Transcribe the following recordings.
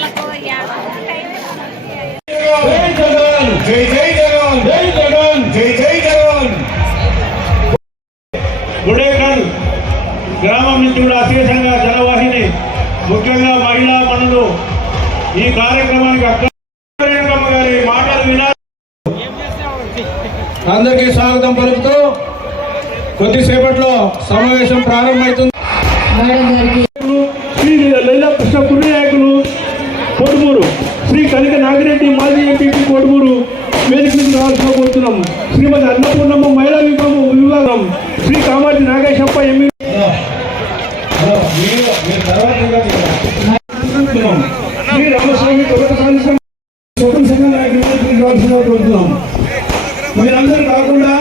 వాళ్ళకు జై జై జగన్, జై జగన్, జై జై జగన్. గుడేకల్ గ్రామం నుంచి కూడా అత్యధికంగా జనవాహిని, ముఖ్యంగా మహిళా మనులు ఈ కార్యక్రమానికి అక్క గారి మాటలు వినాలి. అందరికీ స్వాగతం పలుకుతూ కొద్దిసేపట్లో సమావేశం ప్రారంభమవుతుంది. శ్రీ లైలాకృష్ణ పుణ్యనాయకులు కోడుమూరు, శ్రీ కనిక నాగిరెడ్డి మాజీ ఎంపీ కోడుమూరు వేదిక నుంచి రావాల్సిన కోరుతున్నాం. శ్రీమతి అన్నపూర్ణమ్మ మహిళా విభాగం, శ్రీ కామాజీ నాగేశప్ప ఎంపీ, శ్రీ రామస్వామి స్వతంత్ర సంఘ నాయకులు రావాల్సిన కోరుతున్నాం. మీరందరూ కాకుండా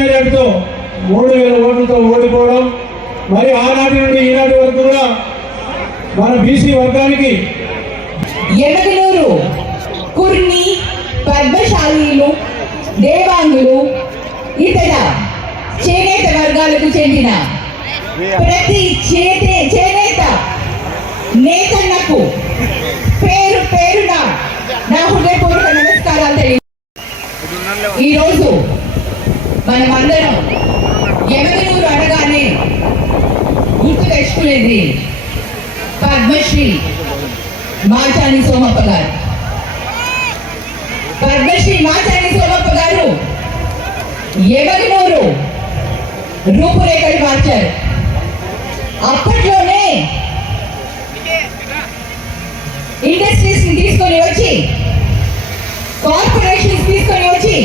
మేరతో 3000 ఓట్లతో ఓడిపోవడం, మరి ఆనాటి నుండి ఈనాటి వరకు కూడా మన బీసీ వర్గానికి ఎనగలూరు కుర్మి, పద్మశాలీలు, దేవాంగులు, ఇతర చేనేత వర్గాలకు చెందిన ప్రతి చేనేత నేతన్నకు పేరు పేరున నా హృదయపూర్వక నమస్కారాలు తెలియ. ఈరోజు మనమందరం ఎనగలూరు అనగానే గుర్తు తెచ్చుకునేది పద్మశ్రీ మాచాని సోమప్ప గారు. పద్మశ్రీ మాచాని సోమప్ప గారు ఎనగలూరు రూపురేఖలు మార్చారు. అప్పట్లోనే ఇండస్ట్రీస్ ని తీసుకొని వచ్చి, కార్పొరేషన్స్ తీసుకొని వచ్చి,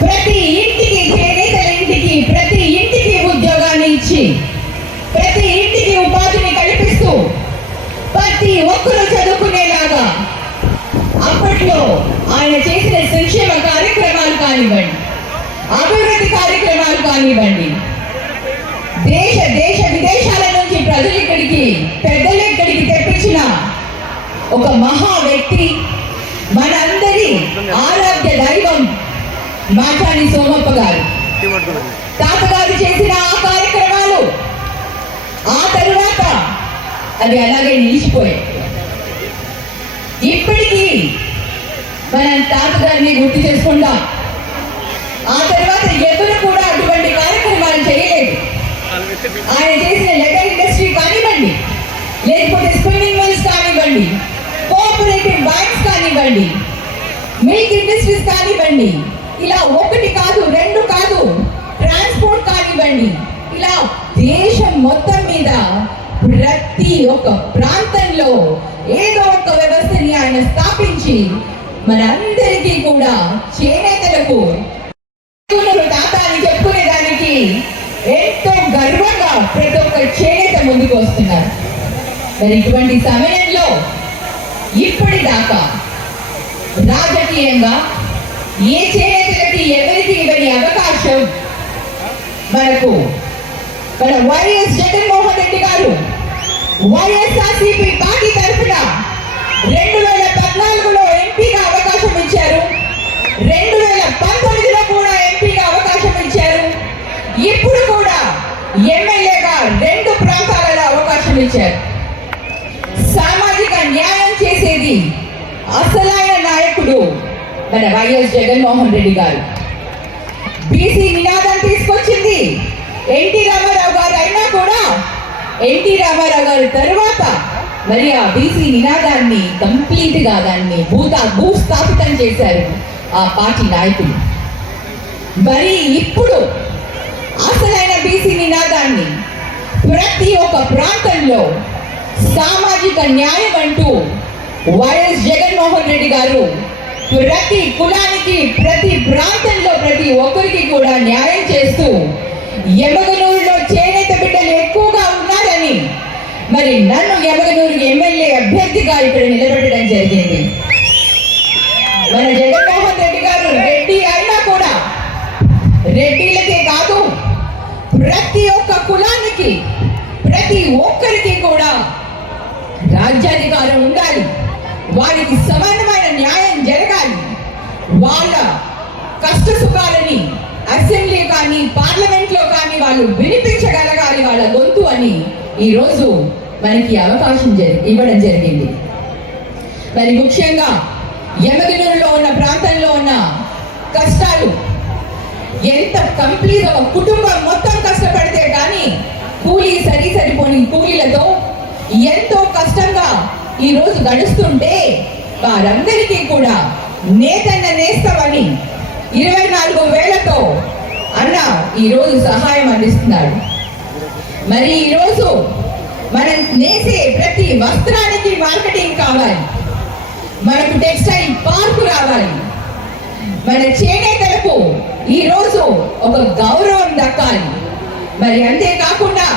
ప్రతి ఇంటికి, చేనేతల ఇంటికి, ప్రతి ఇంటికి ఉద్యోగాన్ని ఇచ్చి, ప్రతి ఇంటికి ఉపాధిని కల్పిస్తూ, ప్రతి ఒక్కరూ చదువుకునేలాగా అప్పట్లో ఆయన చేసిన సంక్షేమ కార్యక్రమాలు కానివ్వండి, అభివృద్ధి కార్యక్రమాలు కానివ్వండి, దేశ విదేశాల నుంచి ప్రజలు ఇక్కడికి, పెద్దలు ఇక్కడికి తెప్పించిన ఒక మహా వ్యక్తి, మనందరి ఆరాధ్య దైవం మాచాని సోమప్ప గారు. తాతగారు చేసిన ఆ కార్యక్రమాలు ఆ తరువాత అది అలాగే నిలిచిపోయాయి. ఇప్పటికీ మనం తాతగారిని గుర్తు చేసుకుందాం. ఆ తర్వాత ఎవరు కూడా అటువంటి కార్యక్రమాలు చేయలేదు. ఆయన చేసిన లెదర్ ఇండస్ట్రీ కానివ్వండి, లేకపోతే స్పిన్నింగ్ మిల్స్ కానివ్వండి, కోఆపరేటివ్ బ్యాంక్స్ కానివ్వండి, మిల్క్ ఇండస్ట్రీస్ కానివ్వండి, ఇలా ఒకటి కాదు, రెండు కాదు, ట్రాన్స్పోర్ట్ కానివ్వండి, ఇలా దేశం మొత్తం మీద ప్రతి ఒక్క ప్రాంతంలో ఏదో ఒక వ్యవస్థని ఆయన స్థాపించి మనందరికీ కూడా చేనేతలకు తాత అని చెప్పుకునేదానికి ఎంతో గర్వంగా ప్రతి ఒక్క చేనేత ముందుకు వస్తున్నారు. మరి ఇటువంటి సమయంలో ఇప్పటిదాకా రాజకీయంగా ఏ చేనేతలకి ఎవరికి ఇవ్వని అవకాశం మనకు మన వైఎస్ జగన్మోహన్ రెడ్డి గారు వైఎస్ఆర్సీపీ పార్టీ తరఫున 2014లో ఎంపీగా అవకాశం ఇచ్చారు, 2019లో కూడా ఎంపీగా అవకాశం ఇచ్చారు, ఇప్పుడు కూడా ఎమ్మెల్యేగా 2 ప్రాంతాలలో అవకాశం ఇచ్చారు. సామాజిక న్యాయం చేసేది అసలైన నాయకుడు మన వైఎస్ జగన్మోహన్ రెడ్డి గారు. బీసీ నినాదం తీసుకొచ్చింది ఎన్టీ రామారావు గారు అయినా కూడా ఎన్టీ రామారావు గారి తరువాత మరి ఆ బీసీ నినాదాన్ని కంప్లీట్ గా దాన్ని భూస్థాపితం చేశారు ఆ పార్టీ నాయకులు. మరి ఇప్పుడు అసలైన బీసీ నినాదాన్ని ప్రతి ఒక్క ప్రాంతంలో సామాజిక న్యాయం అంటూ వైఎస్ జగన్మోహన్ రెడ్డి గారు ప్రతి కులానికి, ప్రతి ప్రాంతంలో ప్రతి ఒక్కరికి కూడా న్యాయం చేస్తూ ఎమగనూరులో చేనేత బిడ్డలు ఎక్కువగా ఉన్నారని మరి నన్ను ఎమగనూరు ఎమ్మెల్యే అభ్యర్థిగా ఇక్కడ నిలబెట్టడం జరిగింది. మన జగన్మోహన్ రెడ్డి గారు రెడ్డి అయినా కూడా రెడ్డిలకే కాదు, ప్రతి ఒక్క కులానికి, ప్రతి ఒక్కరికి కూడా రాజ్యాధికారం ఉండాలి, వారికి సమానమైన న్యాయం జరగాలి, వాళ్ళ కష్ట సుఖాలని అసెంబ్లీ కానీ పార్లమెంట్ లో కానీ వాళ్ళు వినిపించగలగాలి వాళ్ళ గొంతు అని ఈరోజు మనకి అవకాశం ఇవ్వడం జరిగింది. మరి ముఖ్యంగా యమగిరిలో ఉన్న ప్రాంతంలో ఉన్న కష్టాలు ఎంత కంప్లీట్ ఒక కుటుంబం మొత్తం కష్టపడితే కానీ సరిపోని కూలీలతో ఎంతో కష్టంగా ఈ రోజు గడుస్తుంటే వారందరికీ కూడా నేస్తమని 24,000తో అన్న ఈరోజు సహాయం అందిస్తున్నాడు. మరి ఈరోజు మనం నేసే ప్రతి వస్త్రానికి మార్కెటింగ్ కావాలి, మనకు టెక్స్టైల్ పార్క్ రావాలి, మన చేనేతలకు ఈరోజు ఒక గౌరవం దక్కాలి. మరి అంతేకాకుండా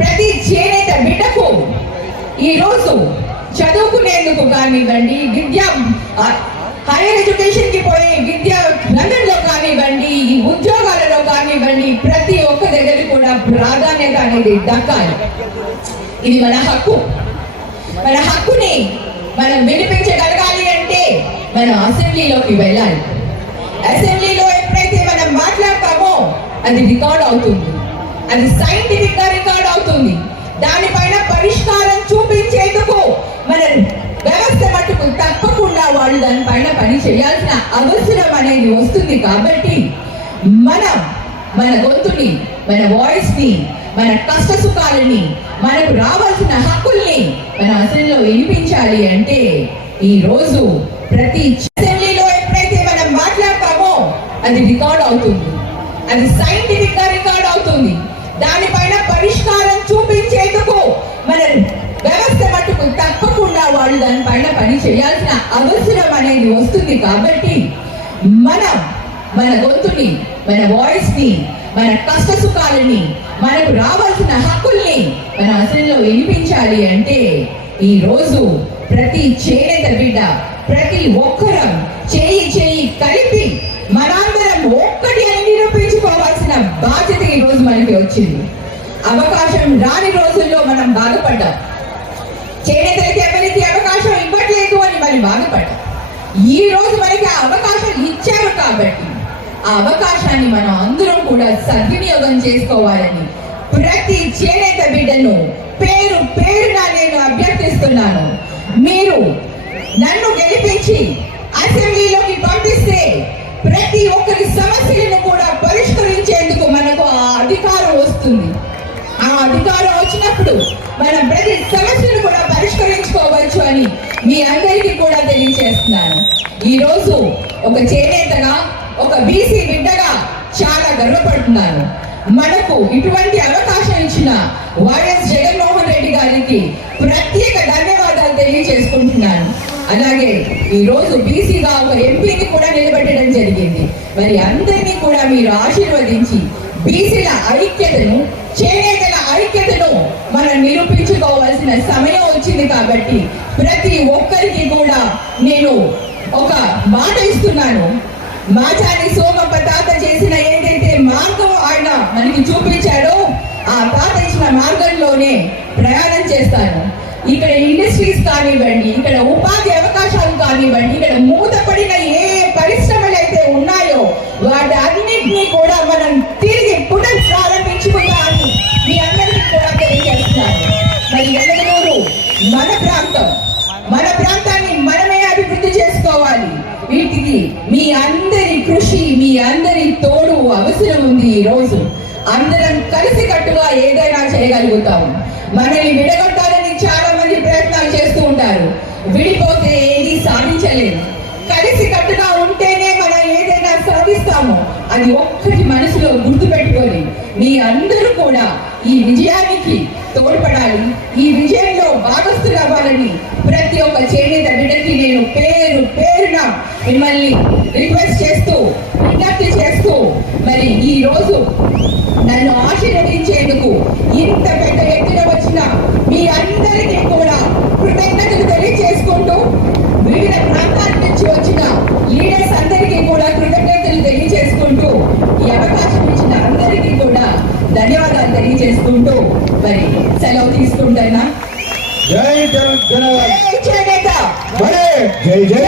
ప్రతి చేనేత బిడ్డకు ఈరోజు చదువుకునేందుకు కానివ్వండి, హైయర్ ఎడ్యుకేషన్ కి పోయే విద్యా రంగంలో కానివ్వండి, ఈ ఉద్యోగాలలో కానివ్వండి, ప్రతి ఒక్క దగ్గర కూడా ప్రాధాన్యత అనేది దక్కాలి. ఇది మన హక్కు. మన హక్కుని మనం వినిపించగలగాలి అంటే మనం అసెంబ్లీలోకి వెళ్ళాలి. అసెంబ్లీలో ఎప్పుడైతే మనం మాట్లాడతామో అది రికార్డ్ అవుతుంది, అది సైంటిఫిక్ గా రికార్డ్ అవుతుంది. దానిపైన పరిష్కారం చూపించేందుకు మన వ్యవస్థ మట్టుకు తప్పకుండా వాళ్ళు దానిపైన పని చేయాల్సిన అవసరం అనేది వస్తుంది. కాబట్టి మన గొంతుని, మన వాయిస్ ని, మన కష్ట సుఖాలని, మనకు రావాల్సిన హక్కుల్ని మన అసెంబ్లీలో వినిపించాలి అంటే ఈ రోజు ప్రతి అసెంబ్లీలో ఎప్పుడైతే మనం మాట్లాడతామో అది రికార్డ్ అవుతుంది, అది సైంటిఫిక్ గా రికార్డ్ అవుతుంది. దానిపైన పరిష్కారం చూపించేందుకు మన వ్యవస్థ మట్టుకు తప్పకుండా వాళ్ళు దానిపైన పని చేయాల్సిన అవసరం అనేది వస్తుంది. కాబట్టి మన గొంతుని, మన వాయిస్ ని, మన కష్ట సుఖాలని, మనకు రావాల్సిన హక్కుల్ని మన అసెంబ్లీలో వినిపించాలి అంటే ఈ రోజు ప్రతి చేనేత బిడ్డ, ప్రతి ఒక్కరం చేయి కలిపి మనందరం ఒక్కటి అని నిరూపించుకోవాల్సిన బాధ్యత ఈ రోజు మనకి వచ్చింది. అవకాశం రాని రోజుల్లో మనం బాధపడ్డాం, చేనేతలకి ఎవరికి అవకాశం ఇవ్వట్లేదు అని మనం బాధపడ్డాం. ఈ రోజు మనకి ఆ అవకాశం ఇచ్చారు కాబట్టి ఆ అవకాశాన్ని మనం అందరం కూడా సద్వినియోగం చేసుకోవాలని ప్రతి చేనేత బిడ్డను పేరున నేను అభ్యర్థిస్తున్నాను. మీరు నన్ను గెలిపించి అసెంబ్లీలోకి పంపిస్తే ప్రతి ఒక్కరి సమస్యలను కూడా పరిష్కరించేందుకు మనకు ఆ అధికారం వస్తుంది. ఆ అధికారం వచ్చినప్పుడు మనం ప్రతి సమస్యను కూడా పరిష్కరించుకోవచ్చు అని మీ అందరికీ కూడా తెలియజేస్తున్నాను. ఈ రోజు ఒక చేనేతగా, ఒక బీసీ బిడ్డగా చాలా గర్వపడుతున్నాను. మనకు ఇటువంటి అవకాశం ఇచ్చిన వైఎస్ జగన్మోహన్ రెడ్డి గారికి ప్రత్యేక ధన్యవాదాలు తెలియజేసుకుంటున్నాను. అలాగే ఈ రోజు బీసీగా ఒక ఎంపీని కూడా నిలబెట్టడం జరిగింది. మరి అందరినీ కూడా మీరు ఆశీర్వదించి బీసీల ఐక్యతను, చేనేతల ఐక్యతను మనం నిరూపించుకోవాల్సిన సమయం వచ్చింది. కాబట్టి ప్రతి ఒక్కరికి కూడా నేను ఒక మాట ఇస్తున్నాను. మాచాని సోమప్ప తాత చేసిన ఏదైతే మార్గం ఆయన మనకి చూపించాడో ఆ తాత ఇచ్చిన మార్గంలోనే ప్రయాణం చేస్తాను. ఇక్కడ ఇండస్ట్రీస్ కానివ్వండి, ఇక్కడ ఉపాధి అవకాశాలు కానివ్వండి, ఇక్కడ మూతపడిన ఏ పరిశ్రమలు అయితే ఉన్నాయో వాటి అన్నింటినీ కూడా మనం తిరిగి పునఃప్రారంభించుకుందామని మీ అందరికీ కూడా తెలియజేస్తున్నాను. మరి ఎల్లగనూరు మన ప్రాంతాన్ని మనమే అభివృద్ధి చేసుకోవాలి. వీటికి మీ అందరి కృషి, మీ అందరి తోడు అవసరం ఉంది. ఈ రోజు అందరం కలిసి కట్టుగా ఏదైనా చేయగలుగుతాము. మనల్ని విడగొట్టాలని చాలా మంది ప్రయత్నాలు చేస్తూ ఉంటారు. విడిపోతే ఏది సాధించలేదు. కలిసి కట్టుగా ఉంటేనే మనం ఏదైనా సాధిస్తాము. అది ఒక్కటి మనసులో గుర్తుపెట్టుకొని మీ అందరూ కూడా ఈ విజయానికి తోడ్పడాలి, ఈ విజయంలో భాగస్థులు అవ్వాలని ప్రతి ఒక్క చేనేత బిడ్డకి నేను పేరున మిమ్మల్ని రిక్వెస్ట్ చేస్తూ, విజ్ఞప్తి చేస్తూ, మరి ఈ రోజు నన్ను ఆశీర్వదించేందుకు ఇంత పెద్ద ఎత్తున వచ్చిన మీ అందరికీ కూడా కృతజ్ఞతలు తెలియజేసుకుంటూ, వివిధ ప్రాంతాల నుంచి వచ్చిన లీడర్స్ అందరికీ కూడా కృతజ్ఞతలు తెలియజేసుకుంటూ, ఈ అవకాశం ఇచ్చిన అందరికీ కూడా ధన్యవాదాలు తెలియజేసుకుంటూ మరి సెలవు తీసుకుంటున్నా. జై జనతా, జై చేనేత, జై జై